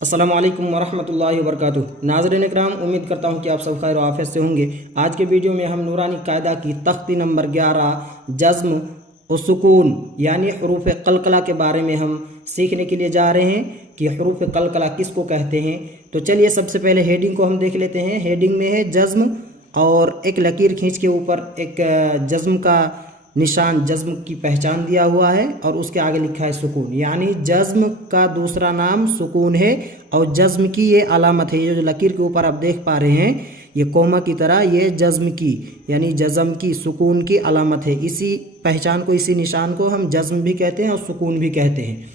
अस्सलामु अलैकुम वरहमतुल्लाहि वबरकातुहू। नाज़रीन इकराम, उम्मीद करता हूँ कि आप सब खैर आफियत से होंगे। आज के वीडियो में हम नूरानी कायदा की तख्ती नंबर 11 जज़्म और सुकून यानी हरूफ कलकला के बारे में हम सीखने के लिए जा रहे हैं कि हरूफ कलकला किसको कहते हैं। तो चलिए सबसे पहले हेडिंग को हम देख लेते हैं। हेडिंग में है जज़्म और एक लकीर खींच के ऊपर एक जज़्म का निशान, जज़्म की पहचान दिया हुआ है और उसके आगे लिखा है सुकून, यानी जज़्म का दूसरा नाम सुकून है और जज़्म की ये अलामत है। ये जो लकीर के ऊपर आप देख पा रहे हैं ये कोमा की तरह, ये जज़्म की यानी जज़्म की सुकून की अलामत है। इसी पहचान को, इसी निशान को हम जज़्म भी कहते हैं और सुकून भी कहते हैं।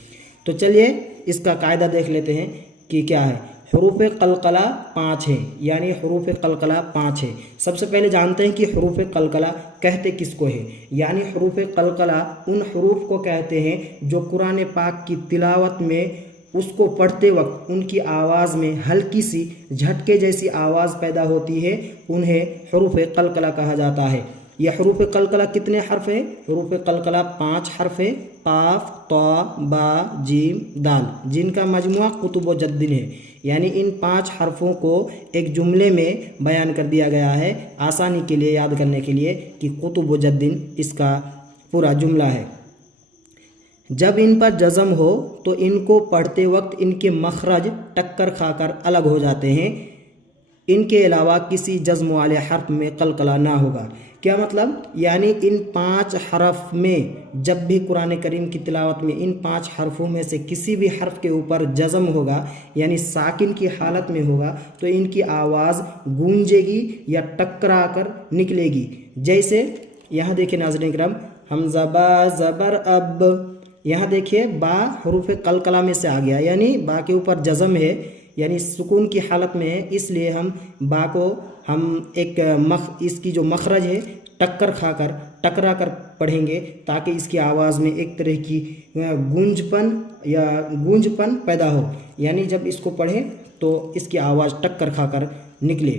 तो चलिए इसका कायदा देख लेते हैं कि क्या है। हरूफ कलकला 5 है, यानी हरूफ कलकला 5 है। सबसे पहले जानते हैं कि हरूफ कलकला कहते किसको है। यानी हरूफ कलकला उन हरूफ को कहते हैं जो कुरान पाक की तिलावत में उसको पढ़ते वक्त उनकी आवाज़ में हल्की सी झटके जैसी आवाज़ पैदा होती है, उन्हें हरूफ कलकला कहा जाता है। ये हरूफ कलकला कितने हर्फ है? हरूफ कलकला 5 हर्फ है। काफ, तौ, बा, जीम, दाल, जिनका मजमुआ कुतुब जद्दीन है। यानी इन 5 हरफों को एक जुमले में बयान कर दिया गया है आसानी के लिए, याद करने के लिए कि कुतुब जद्दीन इसका पूरा जुमला है। जब इन पर जज़म हो तो इनको पढ़ते वक्त इनके मखरज टक्कर खाकर अलग हो जाते हैं। इनके अलावा किसी जज़्म वाले हर्फ में कलकला ना होगा। क्या मतलब? यानी इन 5 हरफ में जब भी कुरान करीम की तिलावत में इन 5 हरफों में से किसी भी हर्फ के ऊपर जज़म होगा यानी साकिन की हालत में होगा तो इनकी आवाज़ गूंजेगी या टकरा कर निकलेगी। जैसे यहाँ देखिए नाज़रीन किराम, हमज़ा बा ज़बर अब, यहाँ देखिए बा हरूफ कलकला में से आ गया, यानी बा के ऊपर जज़म है यानी सुकून की हालत में है, इसलिए हम बा को हम एक इसकी जो मखरज है टक्कर खाकर टकरा कर पढ़ेंगे ताकि इसकी आवाज़ में एक तरह की गूंजपन पैदा हो, यानी जब इसको पढ़ें तो इसकी आवाज़ टक्कर खाकर निकले।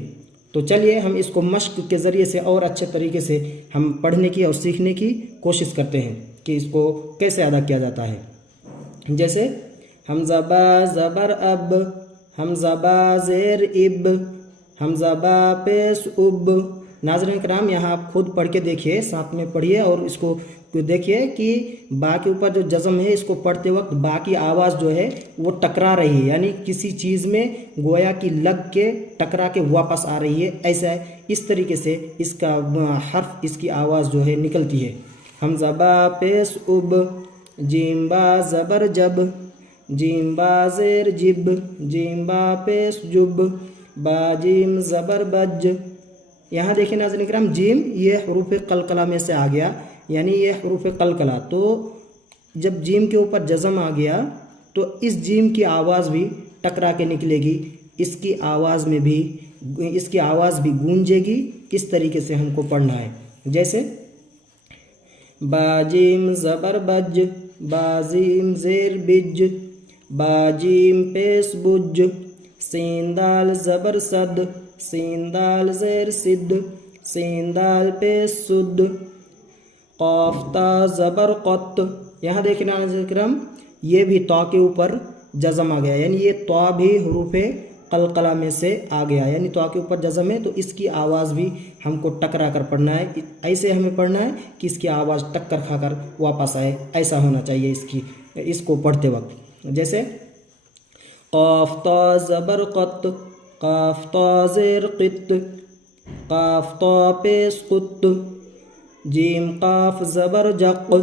तो चलिए हम इसको मश्क के ज़रिए से और अच्छे तरीके से हम पढ़ने की और सीखने की कोशिश करते हैं कि इसको कैसे अदा किया जाता है। जैसे हमज़ा बा ज़बर अब, हमज़ा बा ज़ेर इब, हमज़ा बा पेश उब। नाज़रीन किराम, यहाँ आप खुद पढ़ के देखिए, साथ में पढ़िए और इसको देखिए कि बा के ऊपर जो जज़म है इसको पढ़ते वक्त बा की आवाज़ जो है वो टकरा रही है, यानी किसी चीज़ में गोया की लग के टकरा के वापस आ रही है। ऐसा इस तरीके से इसका हर्फ, इसकी आवाज़ जो है निकलती है। हमज़ा बा पेश उब, जीम बा ज़बर जब, जीम बा ज़ेर जिब, जीम बा पेश जुब, बा जीम ज़बर बज। यहाँ देखिए नाज़रीन किराम, जीम ये हरूफ कलकला में से आ गया, यानी ये हरूफ कलकला। तो जब जीम के ऊपर जज़म आ गया तो इस जीम की आवाज़ भी टकरा के निकलेगी, इसकी आवाज़ भी गूंजेगी। इस तरीके से हमको पढ़ना है। जैसे बाजीम ज़बर बज, बाजीम ज़ेर बिज, बाजीम पेश बुज, सीन दाल ज़बर सद, सीन दाल ज़ेर सिद, सीन दाल पेश सुद, क़ाफ़ ता ज़बर क़त। यहाँ देखिए नाज़रीन किराम, ये भी तौ के ऊपर जज़म आ गया, यानी ये तौ भी हरूफ कलकला में से आ गया, यानी तौ के ऊपर जज़म है तो इसकी आवाज़ भी हमको टकरा कर पढ़ना है। ऐसे हमें पढ़ना है कि इसकी आवाज़ टक्कर खाकर वापस आए, ऐसा होना चाहिए इसको पढ़ते वक्त। जैसे क़ाफ़ ता ज़बर क़त, क़ाफ़ ता ज़ेर क़ित, क़ाफ़ ता पेश क़ुत, जीम क़ाफ़ ज़बर जक़।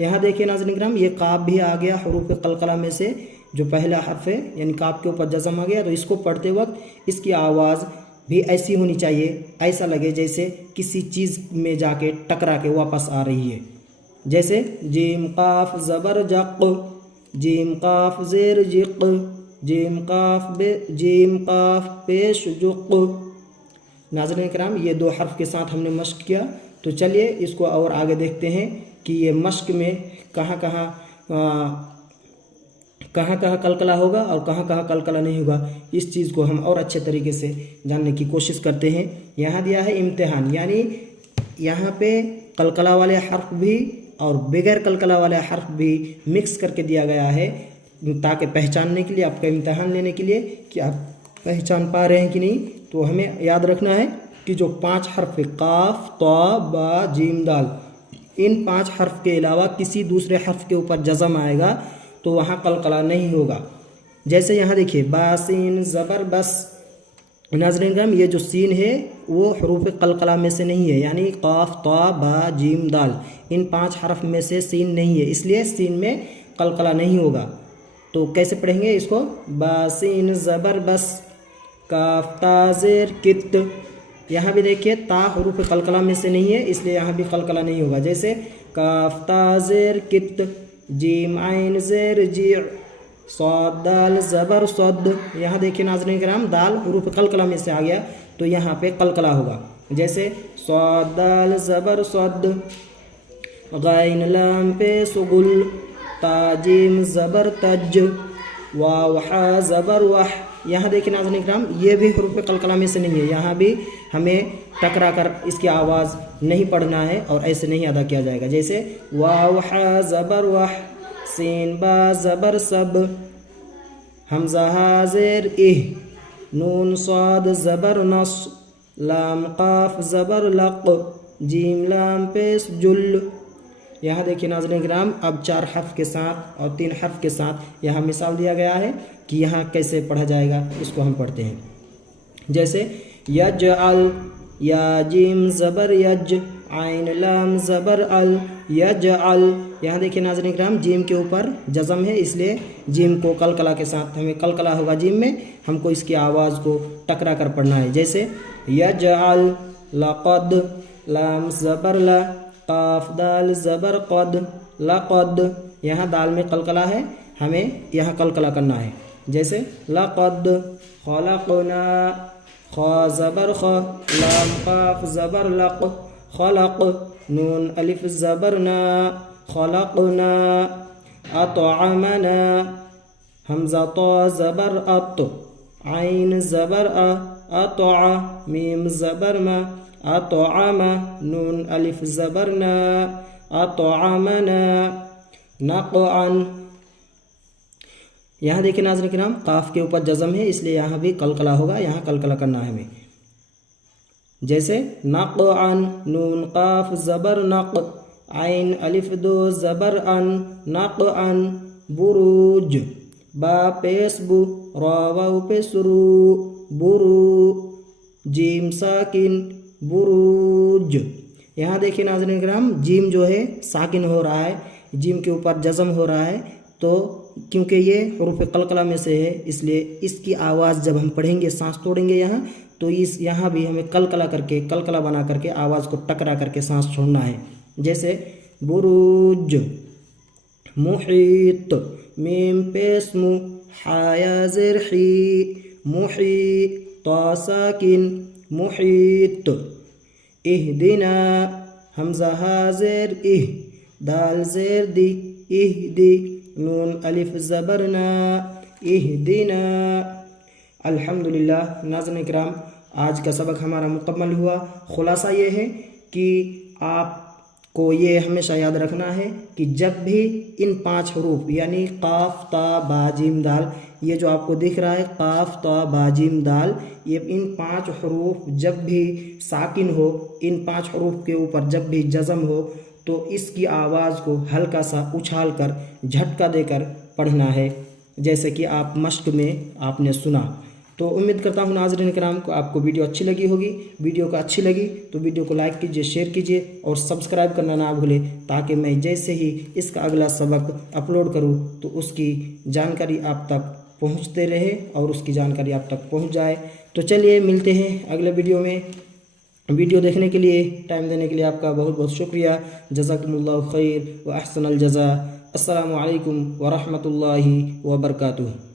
यहाँ देखिए नाज़रीन किराम, ये काफ भी आ गया हरूफ कलकला में से, जो पहला हर्फ है, यानी काफ के ऊपर जज़म आ गया। तो इसको पढ़ते वक्त इसकी आवाज़ भी ऐसी होनी चाहिए, ऐसा लगे जैसे किसी चीज़ में जाके टकरा के वापस आ रही है। जैसे जीम काफ ज़बर जक़, जीम काफ ज़ेर जिक़, जीम काफ पेश जुक़। नाज़रीन किराम, ये 2 हर्फ के साथ हमने मश्क किया। तो चलिए इसको और आगे देखते हैं कि ये मश्क में कहाँ कहाँ कलकला होगा और कहाँ कहाँ कलकला नहीं होगा। इस चीज़ को हम और अच्छे तरीके से जानने की कोशिश करते हैं। यहाँ दिया है इम्तिहान, यानी यहाँ पे कलकला वाले हर्फ भी और बगैर कलकला वाले हर्फ भी मिक्स करके दिया गया है ताकि पहचानने के लिए, आपका इम्तहान लेने के लिए कि आप पहचान पा रहे हैं कि नहीं। तो हमें याद रखना है कि जो 5 हर्फ काफ तौ बा जीम दाल, इन 5 हर्फ के अलावा किसी दूसरे हर्फ के ऊपर जज़म आएगा तो वहाँ कलकला नहीं होगा। जैसे यहाँ देखिए बासीन ज़बर बस, नाज़रीन करम ये जो सीन है वो हरूफ कलकला में से नहीं है, यानी काफ तौ बा जीम दाल इन 5 हर्फ में से सीन नहीं है, इसलिए सीन में कलकला नहीं होगा। तो कैसे पढ़ेंगे इसको, बासीन ज़बर बस काफ ता ज़ेर कित, यहाँ भी देखिए ता हरूफ कलकला में से नहीं है, इसलिए यहाँ भी कलकला नहीं होगा। जैसे काफ ता ज़ेर कित, जीम आइन ज़ेर जी, सौद दाल ज़बर सद, यहाँ देखिए नाज़रीन किराम दाल हरूफ कलकला में से आ गया तो यहाँ पे कलकला होगा। जैसे सौद दाल ज़बर सद, गैन लाम पे सुगुल, ताजीम ज़बर तज, वाव हा ज़बर वाह, यहाँ देखिए नाज़रीन किराम ये भी हरूफ कलकला में से नहीं है, यहाँ भी हमें टकरा कर इसकी आवाज़ नहीं पढ़ना है और ऐसे नहीं अदा किया जाएगा। जैसे वाव हा ज़बर वाह, सीन बा ज़बर सब, हमज़ा हा ज़ेर इह, नून साद ज़बर नस, लाम काफ ज़बर लक, जीम लाम पेश जुल। यहाँ देखिए नाज़रीन किराम अब 4 हर्फ के साथ और 3 हर्फ के साथ यहाँ मिसाल दिया गया है कि यहाँ कैसे पढ़ा जाएगा, इसको हम पढ़ते हैं। जैसे यजअल, या जीम ज़बर यज, आइन लाम ज़बर अल, यजअल, यहाँ देखिए नाज़रीन किराम जीम के ऊपर जज़म है, इसलिए जीम को कलकला के साथ हमें कलकला होगा जीम में, हमको इसकी आवाज़ को टकरा कर पढ़ना है। जैसे यजअल लक़द, लाम ज़बर ला, काफ दाल ज़बर क़द, लक़द, यहाँ दाल में कलकला है, हमें यहाँ कलकला करना है। जैसे लक़द ख़लक़ना, ख़ा ज़बर ख़, लाम काफ ज़बर लक़, ख़लक़, नून अलिफ ज़बर ना, ख़लक़ना, अतअमना, हमज़ा तो ज़बर अत, आइन ज़बर अ, अतअ, मीम ज़बर मा, अतअमा, नून अलिफ ज़बर ना, अतअमना, नक़अन। यहाँ देखिए नाज़रीन किराम काफ के ऊपर जज़म है, इसलिए यहाँ भी कलकला होगा, यहाँ कलकला करना है हमें। जैसे नक़अन, नून काफ ज़बर नक़, आइन अलिफ दो ज़बर अन, नक़अन, बुरूज, बा पेश बु, रा वाव पेश रू, बुरू, जीम साकिन, बुरूज। यहाँ देखिए नाज़रीन किराम जीम जो है साकिन हो रहा है, जीम के ऊपर जज़म हो रहा है, तो क्योंकि ये हरूफ कलकला में से है इसलिए इसकी आवाज़ जब हम पढ़ेंगे सांस तोड़ेंगे यहाँ, तो इस यहाँ भी हमें कलकला करके कलकला बना करके आवाज़ को टकरा करके सांस छोड़ना है। जैसे बुरूज, मुहीत, मीम पेश मु, हाया ज़ेर ही, मुही, ता साकिन, मुहीत, इहदिना, हमज़ा हा ज़ेर इह, दाल ज़ेर दी, इहदी, नून अलिफ ज़बर ना, इहदिना। अल्हम्दुलिल्लाह नाज़रीन किराम आज का सबक हमारा मुकम्मल हुआ। खुलासा ये है कि आपको ये हमेशा याद रखना है कि जब भी इन 5 हरूफ यानी काफ ता बा जीम दाल, ये जो आपको दिख रहा है काफ ता बा जीम दाल, ये इन 5 हरूफ जब भी साकिन हो, इन 5 हरूफ के ऊपर जब भी जज़म हो, तो इसकी आवाज़ को हल्का सा उछाल कर झटका देकर पढ़ना है, जैसे कि आप मश्क में आपने सुना। तो उम्मीद करता हूँ नाज़रीन किराम को आपको वीडियो अच्छी लगी होगी। वीडियो को अच्छी लगी तो वीडियो को लाइक कीजिए, शेयर कीजिए और सब्सक्राइब करना ना भूलें, ताकि मैं जैसे ही इसका अगला सबक अपलोड करूँ तो उसकी जानकारी आप तक पहुँचते रहे और उसकी जानकारी आप तक पहुँच जाए। तो चलिए मिलते हैं अगले वीडियो में। वीडियो देखने के लिए, टाइम देने के लिए आपका बहुत बहुत शुक्रिया। जज़ाकुमुल्लाहु खैर व अहसनल जज़ा। अस्सलामु अलैकुम व रहमतुल्लाहि व बरकातुहू।